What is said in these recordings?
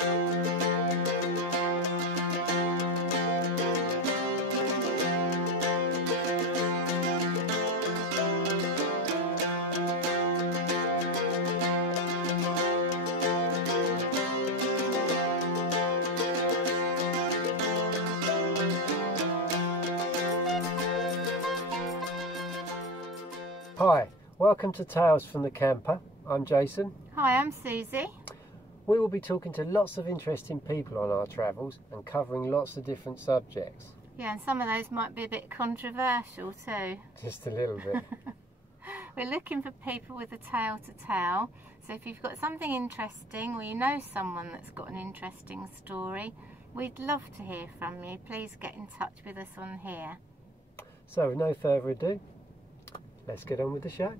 Hi, welcome to Tales from the Camper. I'm Jason. Hi, I'm Susie. We will be talking to lots of interesting people on our travels and covering lots of different subjects. Yeah, and some of those might be a bit controversial too. Just a little bit. We're looking for people with a tale to tell. So if you've got something interesting or you know someone that's got an interesting story, we'd love to hear from you. Please get in touch with us on here. So with no further ado, let's get on with the show.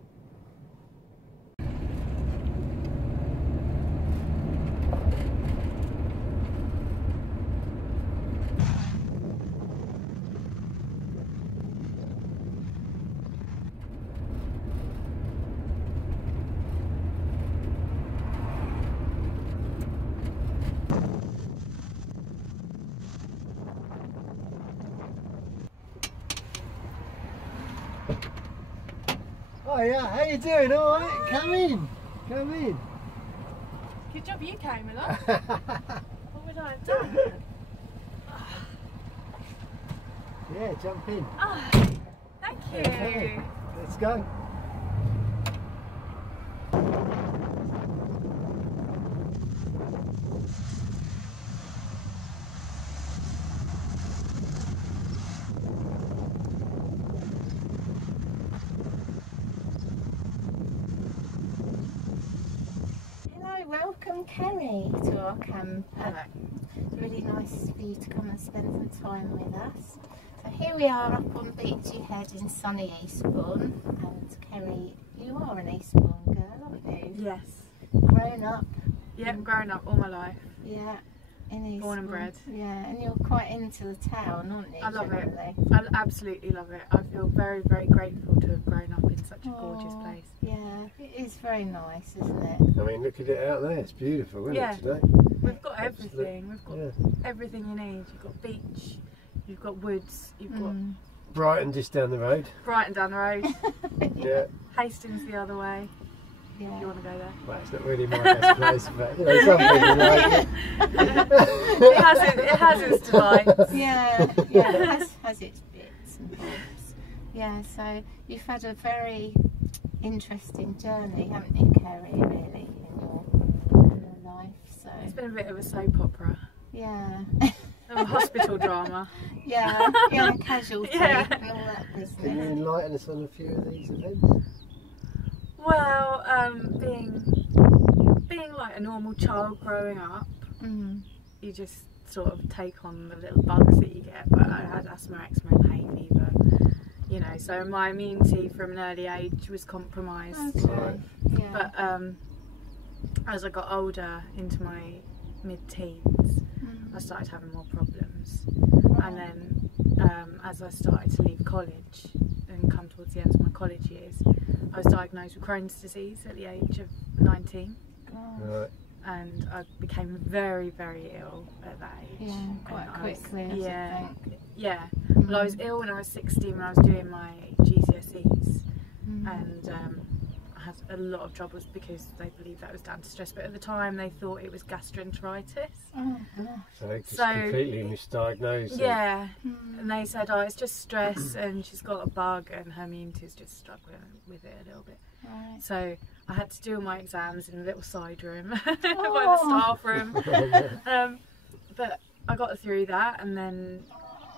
Oh yeah, how you doing? All right, come in, come in. Good job you came along. What would I have done? Yeah, jump in. Oh, thank you. Okay, let's go. Welcome Kerry to our camper. It's really nice for you to come and spend some time with us. So here we are up on Beachy Head in sunny Eastbourne, and Kerry, you are an Eastbourne girl, aren't you? Yes. Grown up? Yep, grown up all my life. Yeah, in Eastbourne. Born and bred. Yeah, and you're quite into the town, aren't you? I love generally? it. I absolutely love it. I feel very, very grateful to have grown up in such a gorgeous place. Yeah, it is very nice, isn't it? I mean, look at it out there. It's beautiful, isn't it, today? We've got everything. We've got everything you need. You've got beach, you've got woods, you've got Brighton just down the road. Brighton down the road. Yeah. Hastings the other way. Yeah. If you want to go there. Well, it's not really my best place, but you know, some people like it. It has its delights. Yeah, it has its bits and bobs. Yeah, so you've had a very interesting journey, haven't you, Kerry, really, in your life? So It's been a bit of a soap opera. yeah. A hospital drama. Yeah, casualty and all that business. Can you enlighten us on a few of these events? Well, being like a normal child growing up, you just sort of take on the little bugs that you get. But I had asthma, eczema and hay fever, you know, so my immunity from an early age was compromised. Okay. Yeah. But as I got older, into my mid-teens, I started having more problems. And then as I started to leave college and come towards the end of my college years, I was diagnosed with Crohn's disease at the age of 19. Right. And I became very, very ill at that age. Yeah, quite quickly. Yeah. Well, I was ill when I was 16 when I was doing my GCSEs, and I had a lot of troubles because they believed that was down to stress. But at the time, they thought it was gastroenteritis. Oh gosh. So they just completely misdiagnosed. Yeah, and they said, oh, it's just stress, and she's got a bug, and her immunity is just struggling with it a little bit. Right. So I had to do all my exams in a little side room by the staff room. But I got through that, and then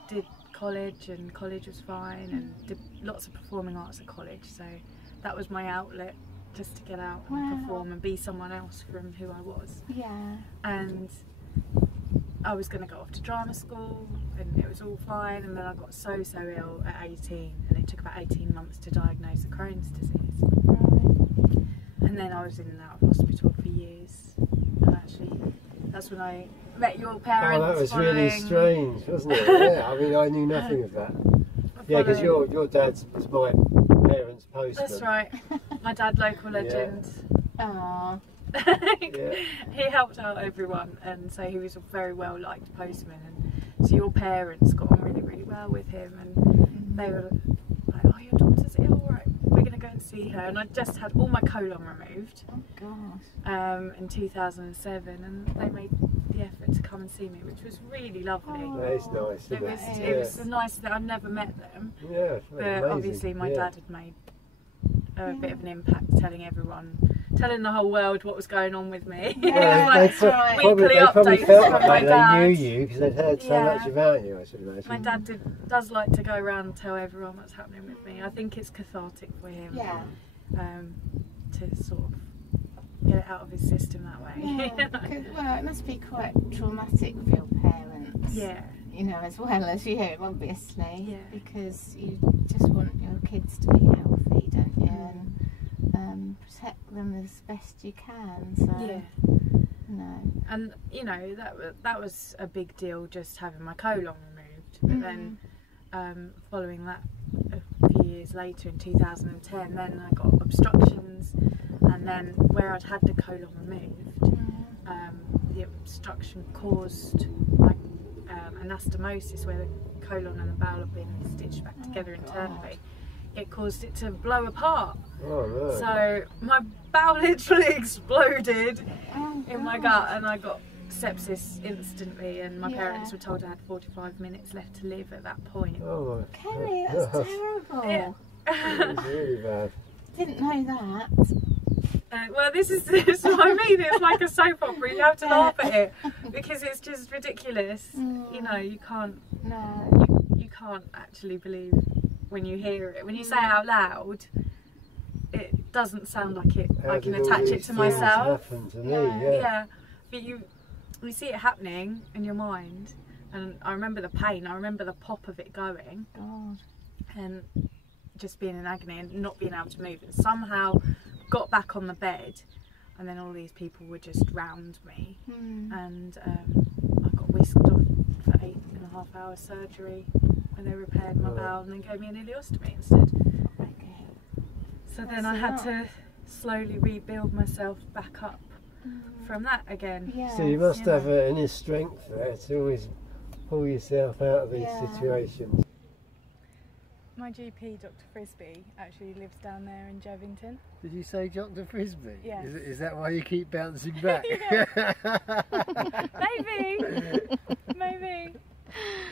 did college, and college was fine, and did lots of performing arts at college. So that was my outlet, just to get out and perform and be someone else from who I was. Yeah. And I was going to go off to drama school, and it was all fine, and then I got so ill at 18, and it took about 18 months to diagnose the Crohn's disease. Right. And then I was in and out of hospital for years, and actually that's when I met your parents. Oh, that was really strange, wasn't it? Yeah, I mean, I knew nothing of that. Yeah, because your dad was my parents' postman. That's right, my dad, local legend. Ah. He helped out everyone, and so he was a very well liked postman, and so your parents got on really well with him, and they were like, oh, your daughter's ill, right, we're gonna go and see her. And I just had all my colon removed in 2007, and they made the effort to come and see me, which was really lovely. That's nice, isn't it? It was the nicest thing. I'd never met them, yeah, but amazing. obviously my dad had made a bit of an impact, telling the whole world what was going on with me. They probably felt like they knew you because they'd heard so much about you, I should imagine. My dad does like to go around and tell everyone what's happening with me. I think it's cathartic for him to sort of get it out of his system that way. Because, well, it must be quite traumatic for your parents. You know, as well as you, obviously. Because you just want your kids to be healthy, don't you? And protect them as best you can. So, and you know, that was a big deal, just having my colon removed. But then following that, a few years later in 2010, then I got obstructions, and then where I'd had the colon removed, the obstruction caused like anastomosis, where the colon and the bowel have been stitched back together internally. It caused it to blow apart. Oh, no. So my bowel literally exploded in my gut, and I got sepsis instantly, and my parents were told I had 45 minutes left to live at that point. Oh, Kelly, that's terrible. It's really bad. Didn't know that. Well, this is what I mean. It's like a soap opera. You have to laugh at it because it's just ridiculous. You know, you can't. You can't actually believe when you hear it. When you say it out loud, it doesn't sound like it. I can attach it to myself. To me, but you see it happening in your mind, and I remember the pain. I remember the pop of it going, and just being in agony and not being able to move. And somehow got back on the bed, and then all these people were just round me, and I got whisked off for 8.5 hours surgery when they repaired my bowel, and then gave me an ileostomy instead. So then I had to slowly rebuild myself back up from that again. So you must have an inner strength there to always pull yourself out of these situations. My GP, Dr. Frisbee, actually lives down there in Jevington. Did you say Dr. Frisbee? Yes. Is that why you keep bouncing back? Maybe.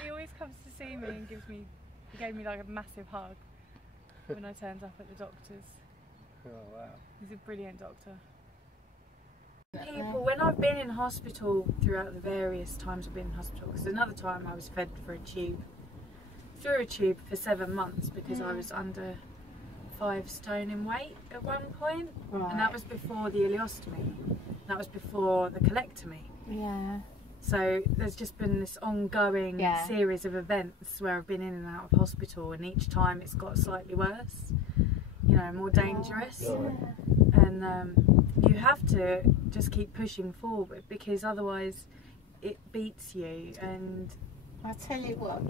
He always comes to see me and he gave me like a massive hug when I turned up at the doctor's. Oh wow. He's a brilliant doctor. People, when I've been in hospital throughout the various times I've been in hospital, because another time I was fed through a tube for 7 months because I was under 5 stone in weight at one point, and that was before the ileostomy. That was before the colectomy. So there's just been this ongoing series of events where I've been in and out of hospital, and each time it's got slightly worse, you know, more dangerous. And you have to just keep pushing forward, because otherwise it beats you. And I'll tell you what,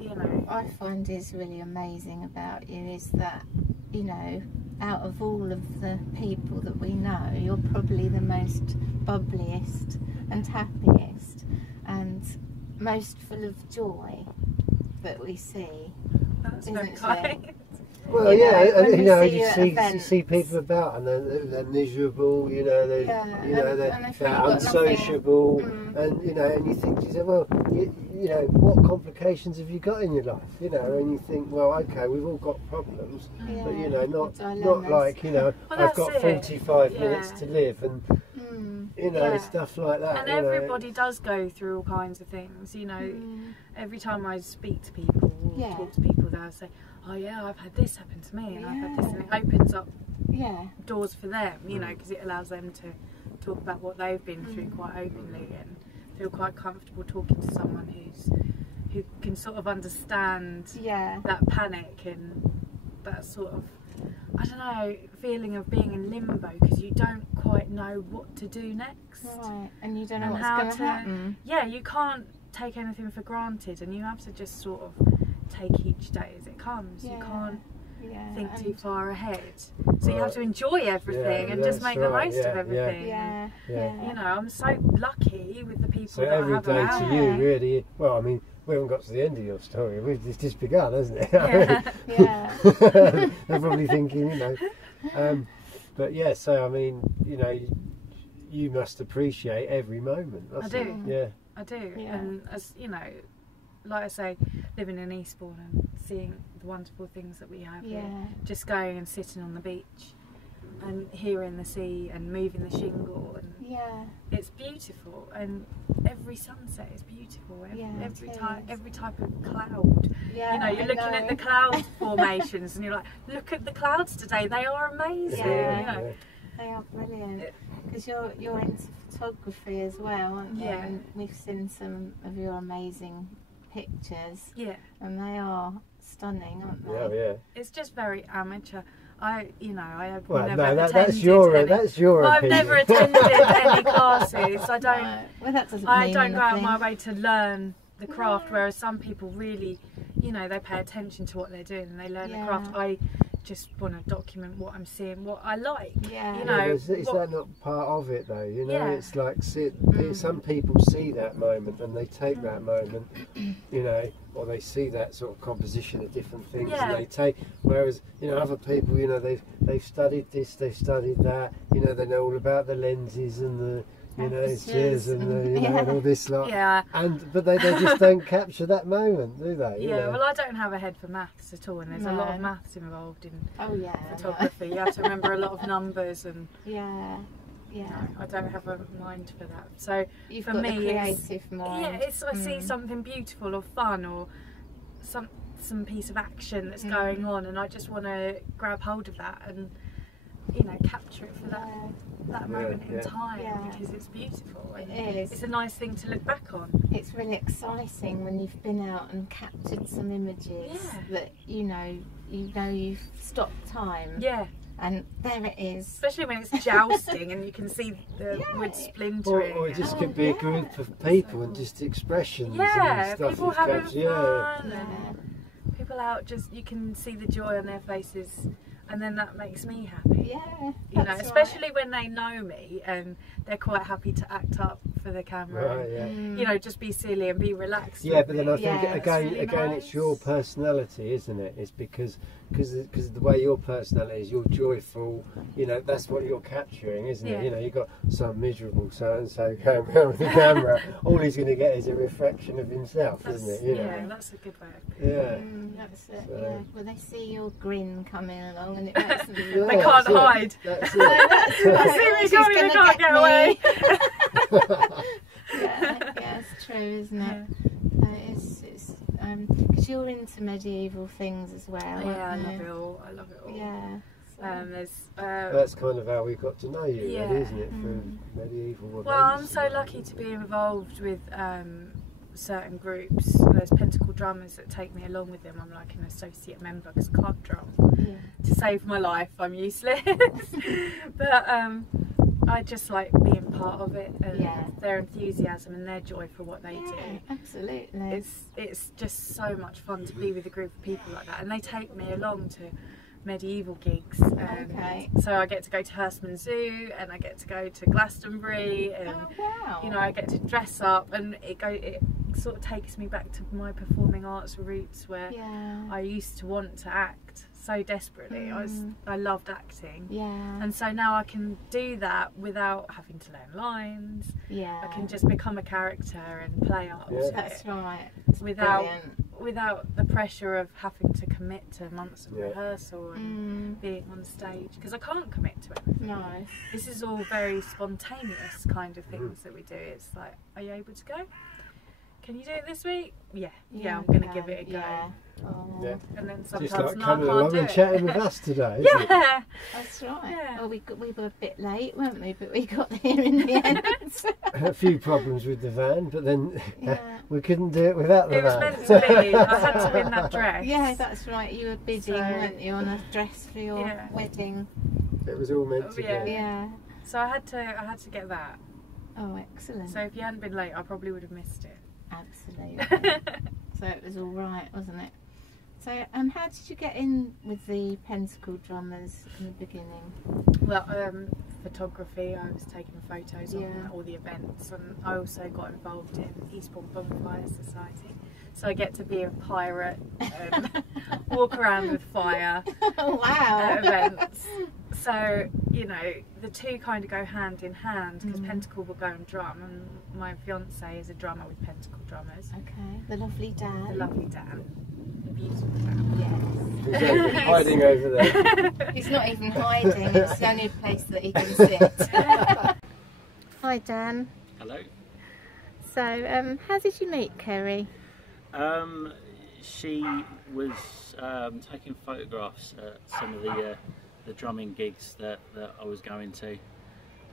I find is really amazing about you is that, you know, out of all of the people that we know, you're probably the most bubbliest and happiest and most full of joy that we see. That's very kind. Well, you see people about, and they're miserable, you know, they're unsociable, and you know, and you think to yourself, well, you know, what complications have you got in your life, you know, and you think, well, okay, we've all got problems, but you know, not like, you know, I've got 45 minutes to live, and you know, stuff like that. And everybody does go through all kinds of things, you know. Every time I speak to people or talk to people, they'll say, oh yeah, I've had this happen to me, and I've had this, and it opens up doors for them, you know, because it allows them to talk about what they've been through quite openly, and feel quite comfortable talking to someone who can sort of understand that panic and that sort of, I don't know, feeling of being in limbo, because you don't quite know what to do next. And you don't know what's going to happen. Yeah, you can't take anything for granted, and you have to just sort of take each day as it comes. You can't think too far ahead. So you have to enjoy everything and just make the most of everything. You know, I'm so lucky with the people that I have around. So every day to you, really, well, I mean, we haven't got to the end of your story. It's just begun, hasn't it? They're probably thinking, you know. But yeah, so I mean, you know, you must appreciate every moment. I do. You? Yeah. I do. Yeah. And as you know, like I say, living in Eastbourne and seeing the wonderful things that we have here, just going and sitting on the beach and hearing the sea and moving the shingle, and it's beautiful. And every sunset is beautiful. Every type of cloud. You know, you're looking at the cloud formations, and you're like, look at the clouds today. They are amazing. You know. They are brilliant. Because you're into photography as well, aren't you? And we've seen some of your amazing pictures. And they are stunning, aren't they? Yeah. It's just very amateur. I have well, never no, attended that's your opinion. I've never attended any classes. I don't. Well, that doesn't I mean don't go out anything. my way to learn the craft. Whereas some people really, you know, they pay attention to what they're doing and they learn the craft. I just want to document what I'm seeing, what I like. You know, is that not part of it though? You know, it's like some people see that moment and they take that moment, you know, or they see that sort of composition of different things and they take. Whereas, you know, other people, you know, they've studied this, they've studied that. You know, they know all about the lenses and the. You know, cheers and the, you know, and all this lot. But they just don't capture that moment, do they? You know? Well, I don't have a head for maths at all, and there's a lot of maths involved in photography. You have to remember a lot of numbers, and you know, I don't have a mind for that. So You've for got me, the creative mind. I see something beautiful or fun or some piece of action that's going on, and I just want to grab hold of that and, you know, capture it for that moment in time because it's beautiful. And it is. It's a nice thing to look back on. It's really exciting when you've been out and captured some images that you know you've stopped time. And there it is. Especially when it's jousting and you can see the wood splintering. Or it just could be a group of people and just expressions and stuff. People having fun. And people out, just you can see the joy on their faces. And then that makes me happy. You know, especially when they know me and they're quite happy to act up for the camera. You know, just be silly and be relaxed. But then I think again, nice. it's your personality, isn't it? It's because the way your personality is, you're joyful. You know, that's what you're capturing, isn't it? You know, you've got some miserable so and so going around with the camera. All he's going to get is a reflection of himself, isn't it? You know? That's a good way. That's it. So. Well, they see your grin coming along, and it makes them. They can't hide. That's it. I see me coming, they can't get away. It's true, isn't it? It's because you're into medieval things as well. I love it all. I love it all. That's kind of how we got to know you, really, isn't it? Through medieval events. Well, I'm so lucky to be involved with certain groups. There's Pentacle drummers that take me along with them. I'm like an associate member because I can't drum. To save my life, I'm useless. But I just like being part of it and their enthusiasm and their joy for what they do. Absolutely. It's just so much fun to be with a group of people like that, and they take me along to medieval gigs. So I get to go to Hurstman Zoo and I get to go to Glastonbury and you know, I get to dress up, and it sort of takes me back to my performing arts roots where I used to want to act so desperately. I loved acting, and so now I can do that without having to learn lines. I can just become a character and play up to That's it. Right. Without the pressure of having to commit to months of rehearsal and being on stage, because I can't commit to anything. No. This is all very spontaneous kind of things that we do. It's like, are you able to go? Can you do it this week? I'm going to give it a go. And then sometimes just like no, coming I can't along do and it. chatting with us today, isn't it? That's right. Well, we were a bit late, weren't we? But we got here in the end. A few problems with the van, but then we couldn't do it without the van. It was meant to be. I had to win that dress. Yeah, that's right. You were bidding, weren't you, on a dress for your wedding? It was all meant to be. So I had to get that. Oh, excellent. So if you hadn't been late, I probably would have missed it. Absolutely. So it was all right, wasn't it? So, how did you get in with the Pentacle drummers in the beginning? Well, photography. I was taking photos on all the events, and I also got involved in Eastbourne Bonfire Society. So I get to be a pirate and walk around with fire at events. So, you know, the two kind of go hand in hand, because Pentacle will go and drum, and my fiance is a drummer with Pentacle Drummers. Okay, the lovely Dan. The lovely Dan. The beautiful Dan. Yes. He's hiding over there. He's not even hiding, it's the only place that he can sit. Hi Dan. Hello. So, how did you meet Kerry? She was taking photographs at some of the drumming gigs that I was going to,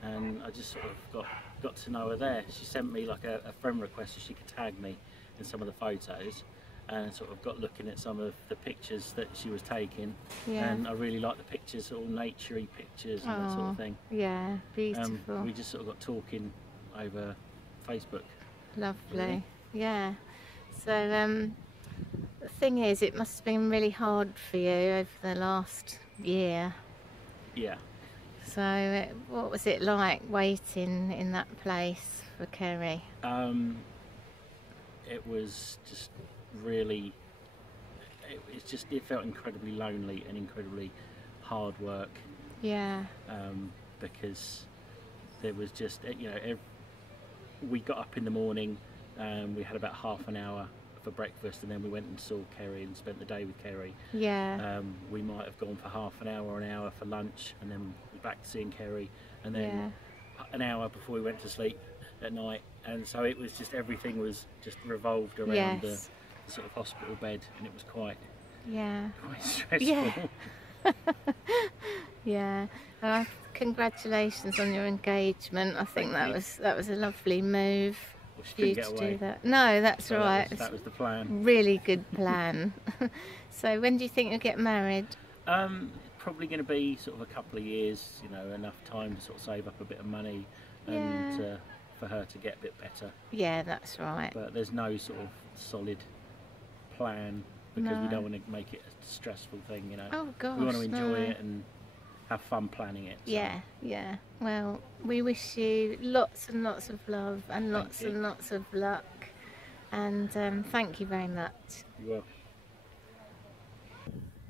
and I just sort of got to know her there. She sent me like a friend request so she could tag me in some of the photos, and sort of got looking at some of the pictures that she was taking, and I really liked the pictures, all naturey pictures and that sort of thing. Yeah, beautiful. We just sort of got talking over Facebook. Lovely. Really. Yeah. So the thing is, it must have been really hard for you over the last year. Yeah. So what was it like waiting in that place for Kerry? It was just really, it felt incredibly lonely and incredibly hard work. Yeah. Because there was just, you know, we got up in the morning, we had about half an hour for breakfast, and then we went and saw Kerry and spent the day with Kerry. Yeah. We might have gone for half an hour for lunch, and then back to seeing Kerry, and then an hour before we went to sleep at night. And so it was just, everything was just revolved around the sort of hospital bed, and it was quite stressful. Yeah. Yeah. Congratulations on your engagement. I think that was a lovely move. Well, she for you couldn't to get away. do that. No, that's So right. that was the plan. Really good plan. So when do you think you'll get married? Probably going to be sort of a couple of years, you know, enough time to sort of save up a bit of money and for her to get a bit better. Yeah, that's right. But there's no sort of solid plan, because we don't want to make it a stressful thing, you know. Oh gosh, we want to enjoy it and have fun planning it. So. Yeah, yeah. Well, we wish you lots and lots of love and lots and lots of luck. And thank you very much. You will.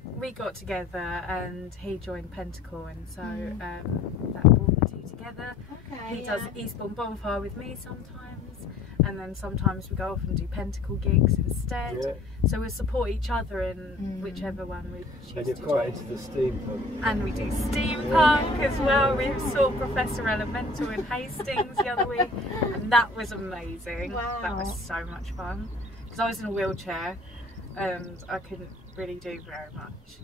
We got together and he joined Pentacle, and so that brought the two together. Okay, he does Eastbourne Bonfire with me sometimes, and then sometimes we go off and do Pentacle gigs instead. Yeah. So we support each other in whichever one we choose to do. And you're quite into the steampunk. And we do steampunk as well. We saw Professor Elemental in Hastings the other week, and that was amazing. Wow. That was so much fun, because I was in a wheelchair and I couldn't really do very much.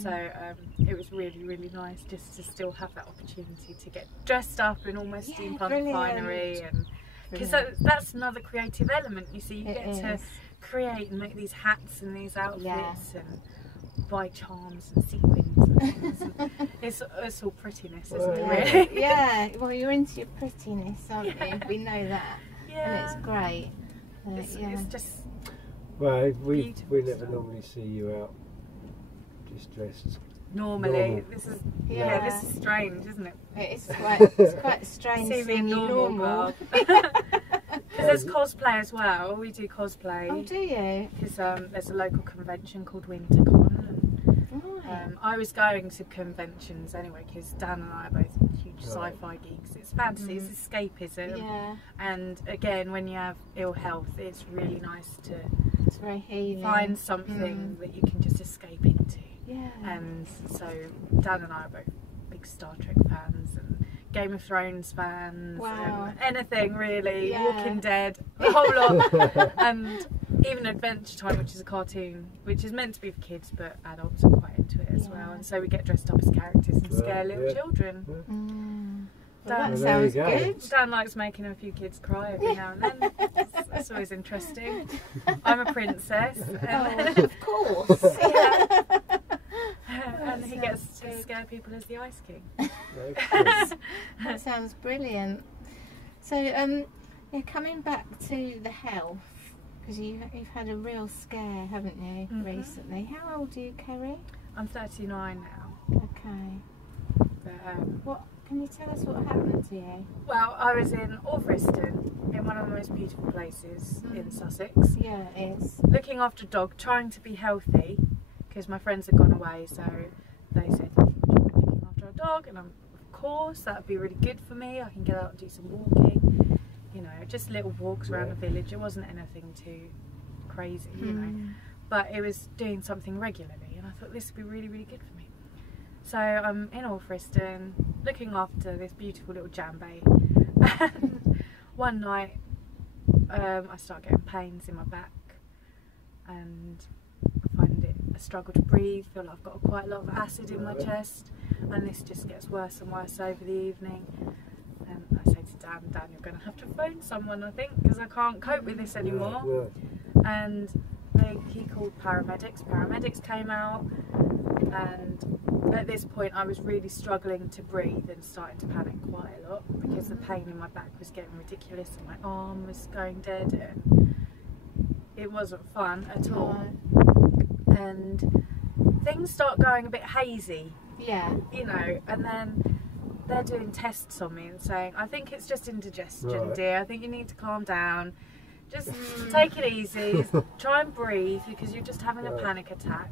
So it was really, really nice just to still have that opportunity to get dressed up in almost steampunk finery, and because that's another creative element, you see. You get to create and make these hats and these outfits and buy charms and sequins and things. And it's all prettiness, isn't it, really? Yeah, well, you're into your prettiness, aren't you? We know that. And it's great. It's just... Well, we never normally see you out just dressed. Normally, this is this is strange, isn't it? It's quite strange seeing you normal. Because there's cosplay as well. We do cosplay. Oh, do you? Because there's a local convention called WinterCon. And, I was going to conventions anyway, because Dan and I are both huge sci-fi geeks. It's fantasy, it's escapism. Yeah. And again, when you have ill health, it's really nice to very healing. Find something that you can just escape into. Yeah. And so Dan and I are both big Star Trek fans and Game of Thrones fans. Wow. And anything really. Walking Dead, a whole lot. And even Adventure Time, which is a cartoon, which is meant to be for kids, but adults are quite into it as well. And so we get dressed up as characters and scare little children. That sounds good. Dan likes making a few kids cry every now and then. That's always interesting. I'm a princess. Of course. And he gets to scare people as the Ice King. That sounds brilliant. So, coming back to the health, Because you've had a real scare, haven't you, recently? How old are you, Kerry? I'm 39 now. Okay. But, what can you tell us what happened to you? well, I was in Alfriston, in one of the most beautiful places in Sussex. Yeah, it is. Looking after a dog, trying to be healthy, because my friends had gone away, so they said, looking after a dog, and of course, that would be really good for me. I can get out and do some walking, you know, just little walks around the village. It wasn't anything too crazy, you know, but it was doing something regularly, and I thought this would be really, really good for me. So I'm in Alfriston, looking after this beautiful little Jambe, and one night I start getting pains in my back, and I find it a struggle to breathe, feel like I've got quite a lot of acid in my chest, and this just gets worse and worse over the evening. And I say to Dan, you're going to have to phone someone, I think, because I can't cope with this anymore. And he called paramedics. Paramedics came out, and at this point I was really struggling to breathe and starting to panic quite a lot, because the pain in my back was getting ridiculous and my arm was going dead, and it wasn't fun at all. And things start going a bit hazy, you know, and then they're doing tests on me and saying, I think it's just indigestion, dear, I think you need to calm down, just take it easy, try and breathe, because you're just having a panic attack.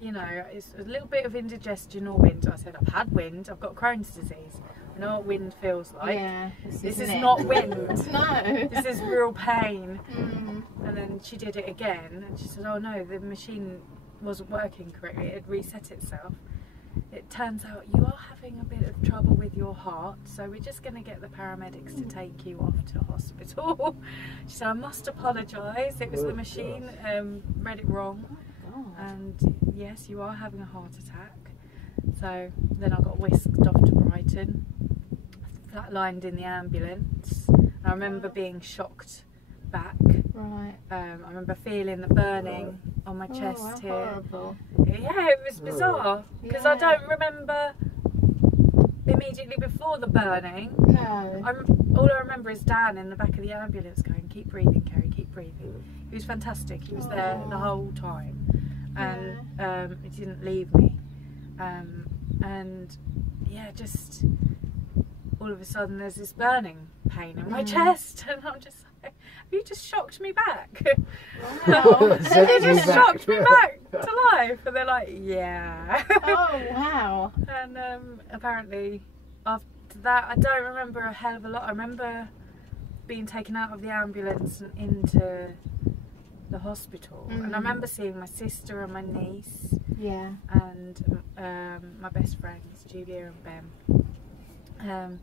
You know, it's a little bit of indigestion or wind. I said, I've had wind, I've got Crohn's disease, I know what wind feels like. This is not wind. No. This is real pain. And then she did it again, and she said, oh no, the machine wasn't working correctly, it had reset itself. It turns out you are having a bit of trouble with your heart, so we're just going to get the paramedics to take you off to hospital. She said, I must apologise, it was the machine, read it wrong, and yes, you are having a heart attack. So then I got whisked off to Brighton, flatlined in the ambulance. I remember being shocked back. I remember feeling the burning on my chest here. Horrible. Yeah, it was bizarre, because I don't remember immediately before the burning. All I remember is Dan in the back of the ambulance going, keep breathing, Kerry, keep breathing. He was fantastic, he was there the whole time, and he didn't leave me. And yeah, just all of a sudden there's this burning pain in my chest, and I'm just like, have you just shocked me back? Have you just shocked me back to life? And they're like, yeah. Oh wow. And apparently after that I don't remember a hell of a lot. I remember being taken out of the ambulance and into the hospital, and I remember seeing my sister and my niece, and my best friends Julia and Ben.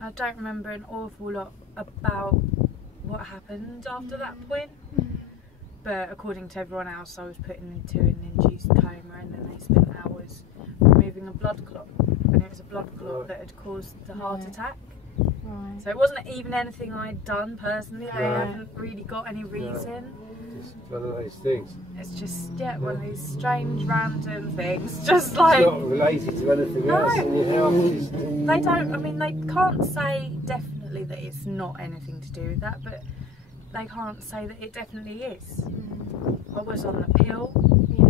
I don't remember an awful lot about what happened after that point, but according to everyone else I was put into an induced coma, and then they spent hours removing a blood clot, and it was a blood clot that had caused the heart attack. So it wasn't even anything I'd done personally. I haven't really got any reason. Just one of those things. It's just one of these strange random things, just like, it's not related to anything else in your health. They don't, I mean, they can't say definitely that it's not anything to do with that, but they can't say that it definitely is. I was on the pill,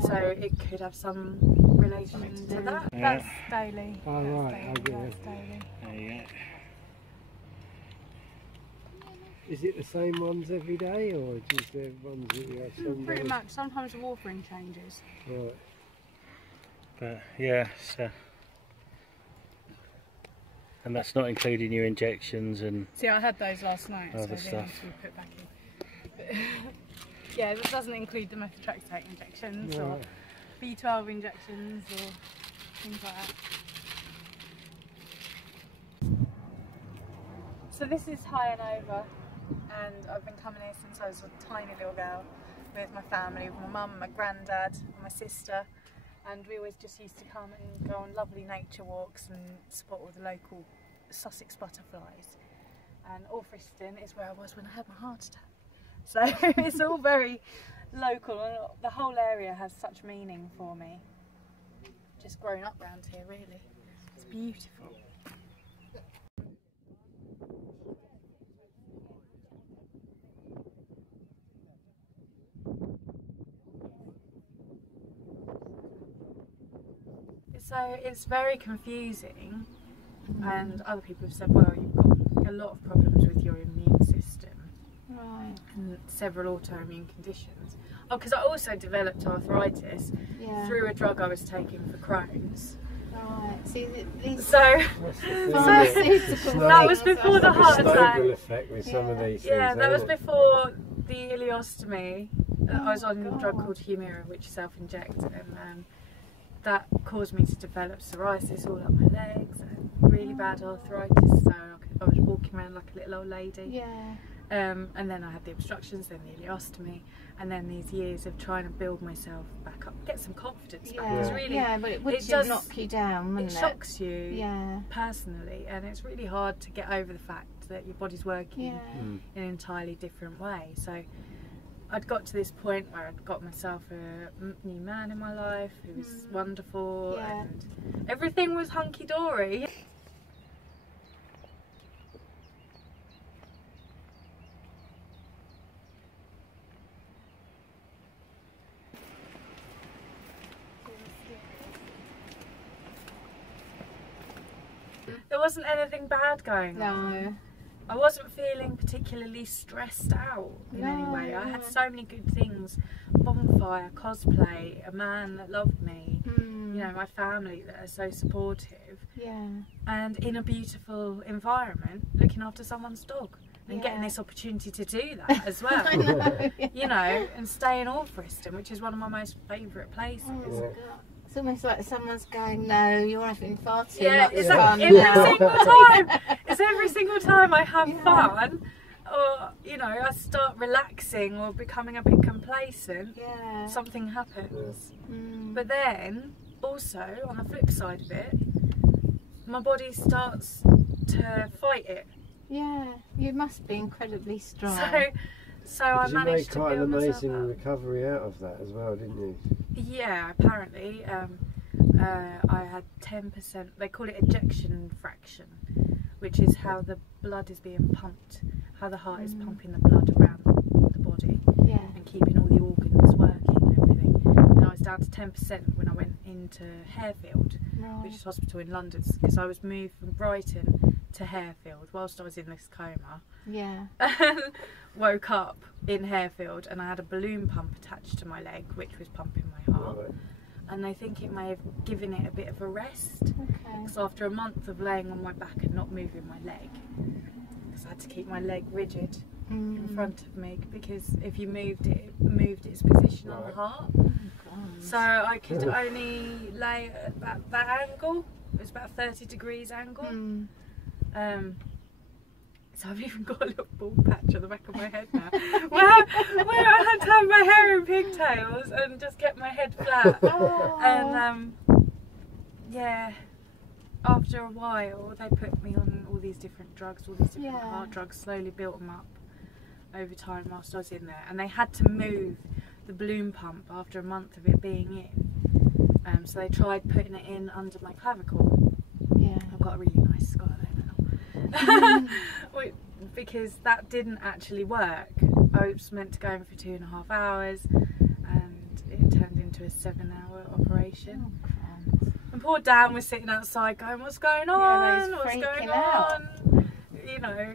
so it could have some relation to that. That's daily. Oh right, That's daily. There you go. Is it the same ones every day, or is there ones that you have some Pretty days? much. Sometimes the warfarin changes. Right. But yeah, so, and that's not including your injections and See, I had those last night, so other they need stuff. to be put back in. But, yeah, this doesn't include the methotrexate injections or B12 injections or things like that. So this is high and over, and I've been coming here since I was a tiny little girl with my family, with my mum, my granddad and my sister, and we always just used to come and go on lovely nature walks and spot all the local Sussex butterflies. And Alfriston is where I was when I had my heart attack. So it's all very local, and the whole area has such meaning for me. Just growing up around here, really. It's beautiful. So it's very confusing, and other people have said, well, you've got a lot of problems with your immune system. Right. And several autoimmune conditions. Oh, because I also developed arthritis through a drug I was taking for Crohn's. Right. See, these so that was before the heart attack. Effect with some of these yeah, things, that was it? before the ileostomy. I was on a drug called Humira, which you self-inject, and that caused me to develop psoriasis all up my legs and really bad arthritis. So I was walking around like a little old lady. Yeah. And then I had the obstructions, then the ileostomy, and then these years of trying to build myself back up, get some confidence back. It's really, but it does knock you down, wouldn't it? It shocks you personally, and it's really hard to get over the fact that your body's working in an entirely different way. So I'd got to this point where I'd got myself a new man in my life who was wonderful, and everything was hunky-dory. There wasn't anything bad going on. No. I wasn't feeling particularly stressed out in any way. I had so many good things. Bonfire, cosplay, a man that loved me, you know, my family that are so supportive. Yeah. And in a beautiful environment, looking after someone's dog. And getting this opportunity to do that as well. I know, you know, and stay in Alfriston, which is one of my most favourite places. It's almost like someone's going, no, you're having far too much it's fun. It's every single time I have fun, or, you know, I start relaxing or becoming a bit complacent, something happens. But then, also, on the flip side of it, my body starts to fight it. Yeah, you must be incredibly strong. So I managed to build myself up. You made quite an amazing recovery out of that as well, didn't you? Yeah, apparently. I had 10%, they call it ejection fraction, which is how the blood is being pumped, how the heart is pumping the blood around the body and keeping all the organs working and everything. And I was down to 10% when I went into Harefield, which is a hospital in London, because I was moved from Brighton to Harefield whilst I was in this coma. Woke up in Harefield and I had a balloon pump attached to my leg, which was pumping my heart. And I think it may have given it a bit of a rest. Because after a month of laying on my back and not moving my leg, because I had to keep my leg rigid in front of me, because if you moved it, it moved its position on the heart. So I could only lay at about that angle. It was about a 30 degrees angle. So I've even got a little bald patch on the back of my head now, where I had to have my hair in pigtails and just get my head flat. And yeah, after a while they put me on all these different drugs, all these different heart drugs, slowly built them up over time whilst I was in there. And they had to move the balloon pump after a month of it being in. So they tried putting it in under my clavicle. I've got a really nice scar there now. Because that didn't actually work. I was meant to go in for 2.5 hours and it turned into a 7-hour operation. And poor Dan was sitting outside going, what's going on? What's going on? You know,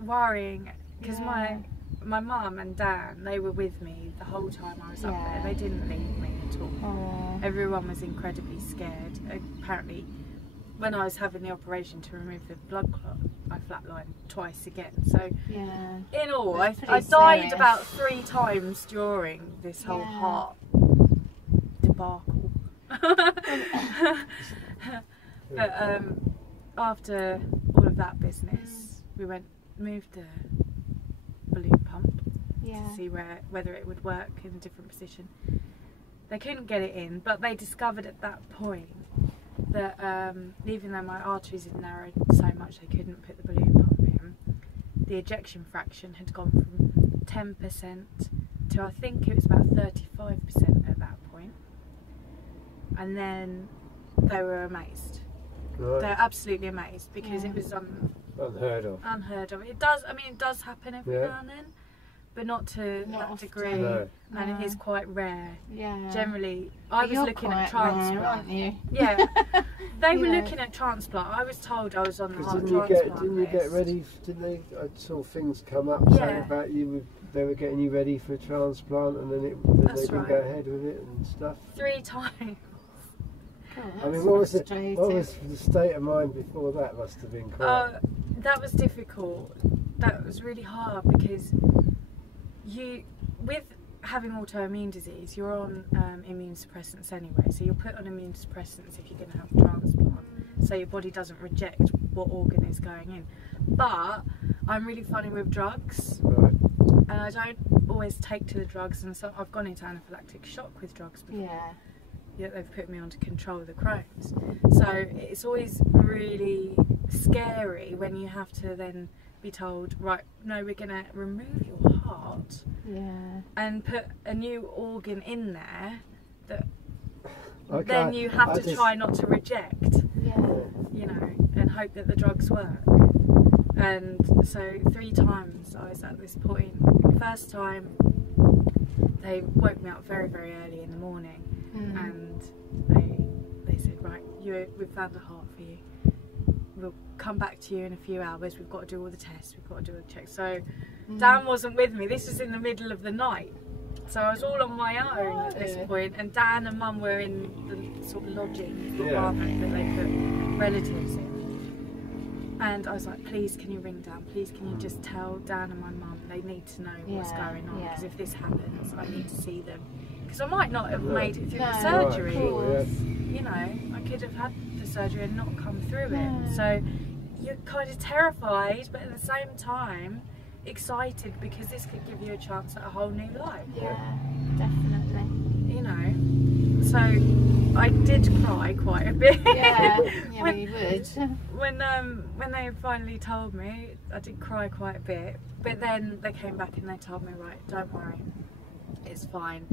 worrying. Because my mum and Dan, they were with me the whole time I was up there. They didn't leave me at all. Everyone was incredibly scared. Apparently, when I was having the operation to remove the blood clot, I flatlined twice again. So in all, I died about 3 times during this whole heart debacle. But after all of that business, we moved the balloon pump to see whether it would work in a different position. They couldn't get it in, but they discovered at that point that even though my arteries had narrowed so much they couldn't put the balloon pump in, the ejection fraction had gone from 10% to I think it was about 35% at that point. And then they were amazed. They were absolutely amazed, because it was unheard of. It does, I mean, it does happen every now and then, but not to that degree. No. And it is quite rare. Yeah. Generally, I was looking at transplant. Rare, aren't you? Yeah, they were looking at transplant. I was told I was on the heart transplant didn't you get ready? Didn't they? I saw things come up saying about you. They were getting you ready for a transplant, and then they didn't go ahead with it and stuff. 3 times. God, I mean, what was the state of mind before that? Must have been quite. That was difficult. That was really hard because with having autoimmune disease, you're on immune suppressants anyway. So you're put on immune suppressants if you're going to have a transplant, so your body doesn't reject what organ is going in. But I'm really funny with drugs, Right. and I don't always take to the drugs, and so I've gone into anaphylactic shock with drugs before. Yeah. They've put me on to control the Crohn's. So it's always really scary when you have to then be told, right, no, we're going to remove your heart and put a new organ in there that then you have to try not to reject, you know, and hope that the drugs work. And so 3 times I was at this point. First time they woke me up very, very early in the morning. And they said, right, we've found a heart for you. We'll come back to you in a few hours. We've got to do all the tests. We've got to do all the checks. So Dan wasn't with me. This was in the middle of the night. So I was all on my own at this point. And Dan and Mum were in the sort of lodging apartment that they put relatives in. And I was like, please, can you ring Dan? Please, can you just tell Dan and my mum they need to know what's going on? Because if this happens, I need to see them. Because I might not have made it through the surgery. You know, I could have had the surgery and not come through it. So you're kind of terrified, but at the same time excited because this could give you a chance at a whole new life. Yeah, definitely. You know, so I did cry quite a bit. Yeah, you would. When they finally told me, I did cry quite a bit. But then they came back and they told me, right, don't worry, it's fine.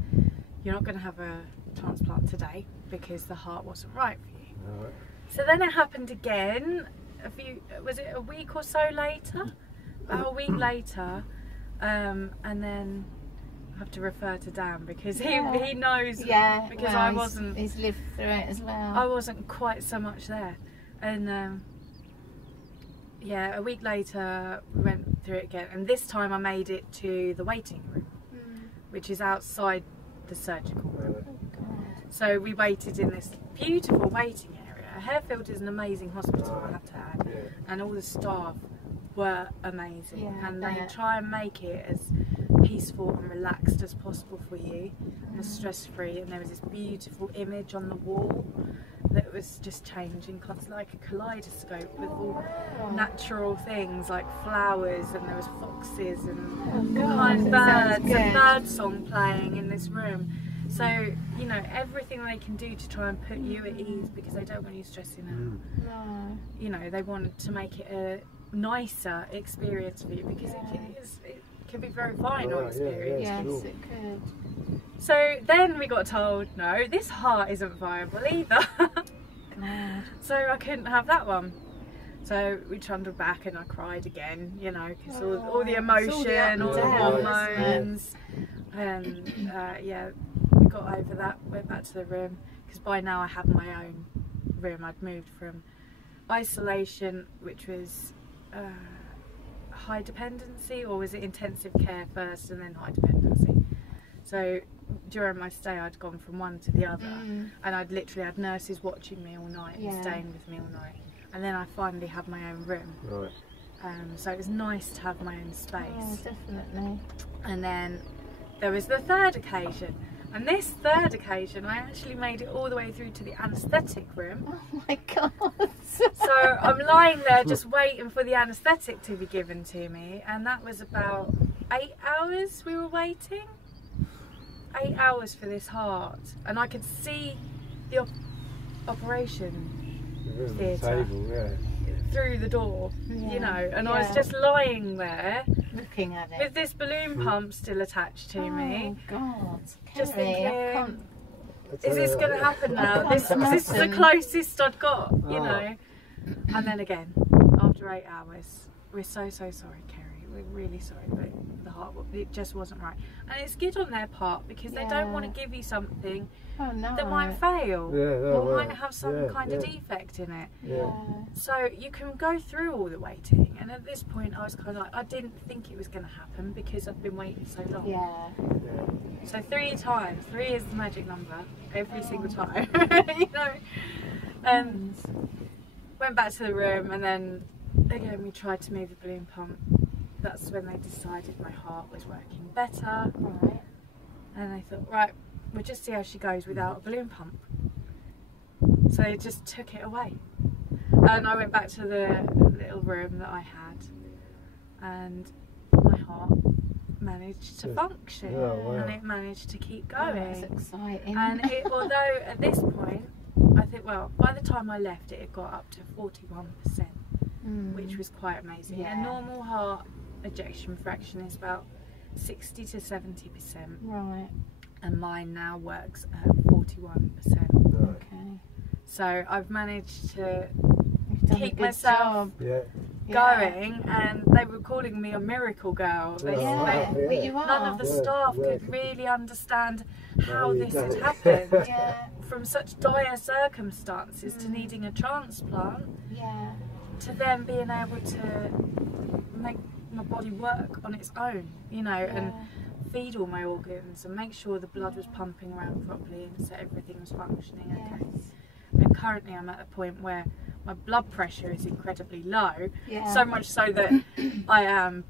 You're not going to have a transplant today because the heart wasn't right for you. Right. So then it happened again. Was it a week or so later? About a week later, and then I have to refer to Dan because he knows. Yeah, because I wasn't. He's lived through it as well. I wasn't quite so much there, and yeah, a week later we went through it again, and this time I made it to the waiting room, which is outside the surgical room. So we waited in this beautiful waiting area. Harefield is an amazing hospital, I have to add, and all the staff were amazing, and they try and make it as peaceful and relaxed as possible for you, and stress-free. And there was this beautiful image on the wall that was just changing, like a kaleidoscope with all natural things like flowers, and there was foxes and kind of birds and bird song playing in this room. So, you know, everything they can do to try and put you at ease because they don't want you stressing out. No. You know, they wanted to make it a nicer experience for you because it can be a very final experience. Yes, it could. So then we got told, no, this heart isn't viable either. So I couldn't have that one. So we trundled back and I cried again, you know, because all the emotion, all the hormones, and yeah, we got over that, went back to the room, because by now I had my own room. I'd moved from isolation, which was high dependency, or was it intensive care first and then high dependency? So during my stay I'd gone from one to the other, and I'd literally had nurses watching me all night and staying with me all night, and then I finally had my own room. Right. So it was nice to have my own space. Oh, definitely. And then there was the third occasion, and this third occasion I actually made it all the way through to the anaesthetic room. Oh my god. So I'm lying there just waiting for the anaesthetic to be given to me, and that was about 8 hours we were waiting. 8 hours for this heart, and I could see the operation theatre through the door, you know, and I was just lying there looking at it with this balloon pump still attached to me. Oh god, just Kerry, thinking, is this going to happen now? This is the closest I'd got, you know. And then again, after 8 hours, we're so sorry, Kerry. we're really sorry, but the heart, it just wasn't right. And it's good on their part, because they don't want to give you something that might fail, or might have some kind of defect in it. So you can go through all the waiting, and at this point I was kind of like, I didn't think it was going to happen because I've been waiting so long. So 3 times, 3 is the magic number, every single time. You know. And went back to the room, and then again we tried to move the balloon pump. That's when they decided my heart was working better. And they thought, right, we'll just see how she goes without a balloon pump. So they just took it away. And I went back to the little room that I had, and my heart managed to function, and it managed to keep going. That's exciting. And although at this point, I think, well, by the time I left, it had got up to 41%, which was quite amazing. A normal heart ejection fraction is about 60 to 70%. Right. And mine now works at 41%. Okay. So I've managed to keep myself going, and they were calling me a miracle girl. They said you are. none of the staff could really understand how this had happened. From such dire circumstances to needing a transplant, to then being able to make my body work on its own, you know, and feed all my organs and make sure the blood was pumping around properly, and so everything was functioning okay. And currently I'm at a point where my blood pressure is incredibly low, so much so that I am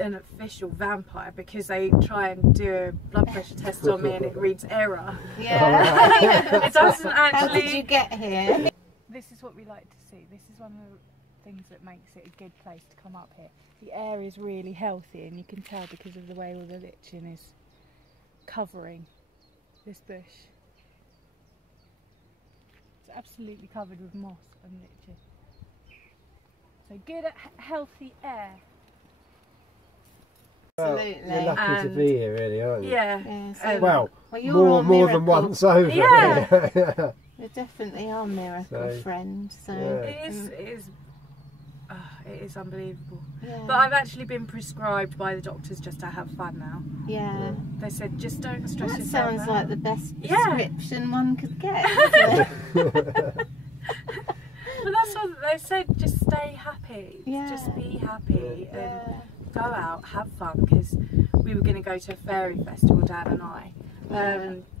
an official vampire, because they try and do a blood pressure test on me and it reads error. It doesn't actually. How did you get here? This is what we like to see. This is one of the things that makes it a good place to come up here. The air is really healthy, and you can tell because of the way all the lichen is covering this bush. It's absolutely covered with moss and lichen. So good at healthy air. Absolutely. You're lucky to be here, really, aren't you? Yeah. Well, more than once over. Yeah. You definitely are a miracle friend. So it is unbelievable. But I've actually been prescribed by the doctors just to have fun now. They said just don't stress yourself. That sounds like the best prescription one could get. But that's what they said. Just stay happy. Just be happy and go out, have fun. Because we were going to go to a fairy festival, Dad and I,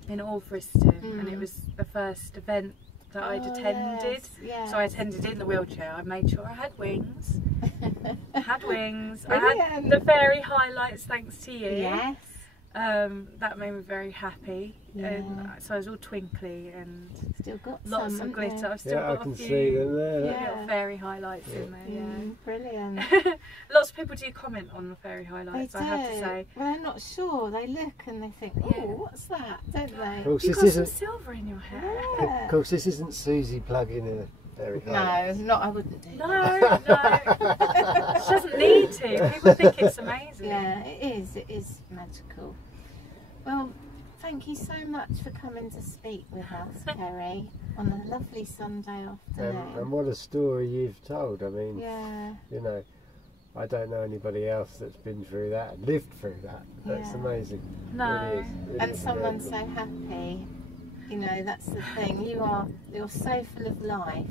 in Alfriston, and it was the first event that I'd attended. So I attended in the wheelchair. I made sure I had wings. I had the fairy highlights, thanks to you. That made me very happy. And so I was all twinkly and still got lots of glitter. I've still got I can a few see them there. little fairy highlights in there. Brilliant. Lots of people do comment on the fairy highlights, I have to say. Well, they're not sure. They look and they think, oh, what's that? Don't they? Of course, You've got some silver in your hair. Of course, this isn't Susie plugging in a fairy highlight. No, I wouldn't do that. No. She doesn't need to. People think it's amazing. Yeah, it is magical. Well, thank you so much for coming to speak with us, Kerry, on a lovely Sunday afternoon. And what a story you've told. I mean, you know, I don't know anybody else that's been through that and lived through that. That's amazing. No. It is. And someone so happy. You know, that's the thing. You're so full of life,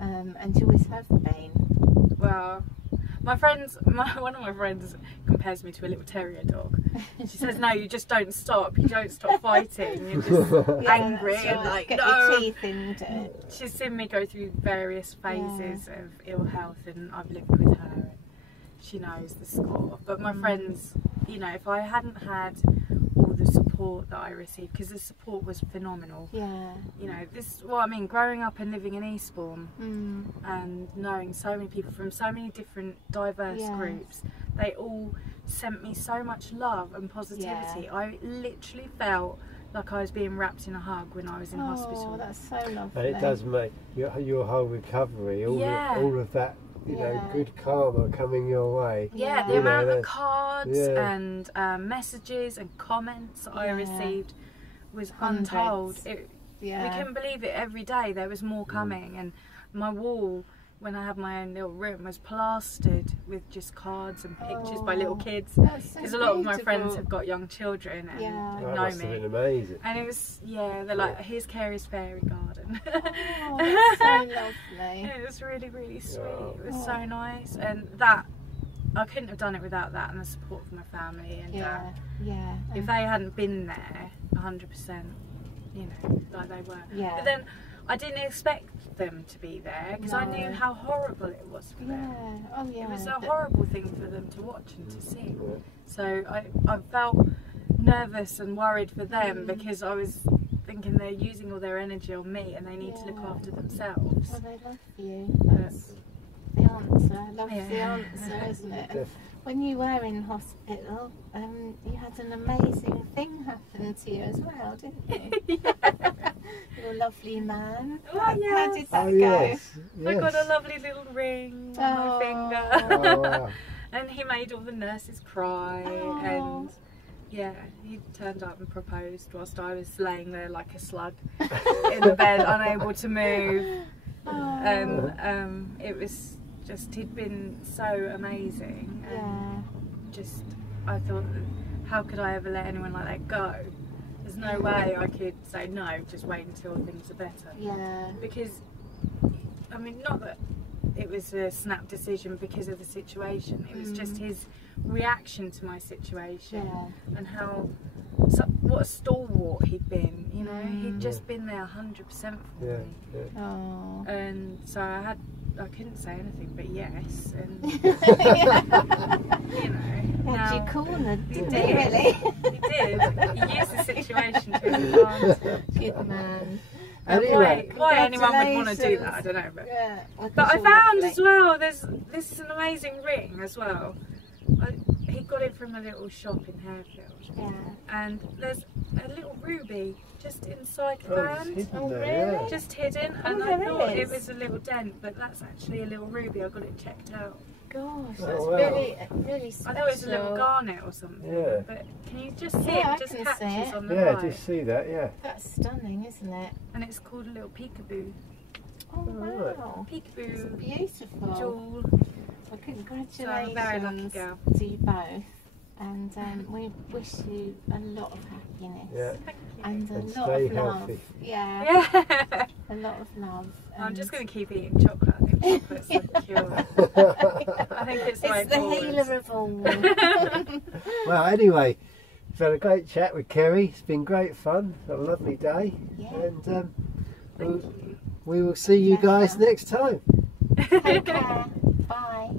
and you always have been. Well, one of my friends compares me to a little terrier dog. She says, "No, you just don't stop. You don't stop fighting. You're just angry and like get your teeth into it." She's seen me go through various phases of ill health, and I've lived with her, and she knows the score. But my friends, you know, if I hadn't had all the support that I received, because the support was phenomenal. You know, this is what I mean, growing up and living in Eastbourne and knowing so many people from so many different diverse groups, they all sent me so much love and positivity. I literally felt like I was being wrapped in a hug when I was in hospital. Oh, that's so lovely. And it does make your whole recovery, all of that, you know, good karma coming your way. The amount of cards and messages and comments I received was untold. We couldn't believe it. Every day there was more coming, and my wall, when I had my own little room, was plastered with just cards and pictures by little kids. Because so a lot of my friends have got young children and That know must me. have been amazing. And it was, they're like, here's Kerry's fairy garden. Oh, that's so lovely. It was really, really sweet. It was so nice. And that, I couldn't have done it without that and the support from my family. And if they hadn't been there 100%, you know, like they were. Yeah. But then I didn't expect them to be there because I knew how horrible it was for them. Oh, yeah. It was a horrible thing for them to watch and to see. So I felt nervous and worried for them because I was thinking they're using all their energy on me and they need to look after themselves. Well, they love you. That's the answer. Love's the answer, isn't it? When you were in hospital, you had an amazing thing happen to you as well, didn't you? Your lovely man. Oh, yes. How did that go? Yes. I got a lovely little ring on my finger. Oh, wow. And he made all the nurses cry. And he turned up and proposed whilst I was laying there like a slug in the bed, unable to move. And it was just, he'd been so amazing. And just, I thought, how could I ever let anyone like that go? There's no way I could say no, just wait until things are better. Because, I mean, not that it was a snap decision because of the situation, it was just his reaction to my situation and how, what a stalwart he'd been, you know, he'd just been there 100% for me. And so I couldn't say anything but yes, and you know. Had you cornered? He did. Really? He did. He used the situation to his advantage. Good man. Anyway, Why anyone would want to do that, I don't know. But, But I found as well, this is an amazing ring as well. He got it from a little shop in Harefield. And there's a little ruby just inside the band. Really? Just hidden, and I thought it was a little dent, but that's actually a little ruby. I got it checked out. Gosh, Oh, that's wow. really special. I thought it was a little garnet or something. But can you just see I it? Just can see catches it. on the Yeah, light. just see that, That's stunning, isn't it? And it's called a little peekaboo. Oh wow, Peekaboo it's beautiful. jewel. Well, So I'm a very lucky congratulations girl. to you both, and we wish you a lot of happiness Thank you. and a And lot stay of love. healthy. Yeah. A lot of love. I'm just going to keep eating chocolate. I think chocolate's the cure. I think it's It's the healer of all. Well, anyway, we've had a great chat with Kerry. It's been great fun. Had a lovely day. And we will see you guys next time. Take care. Bye.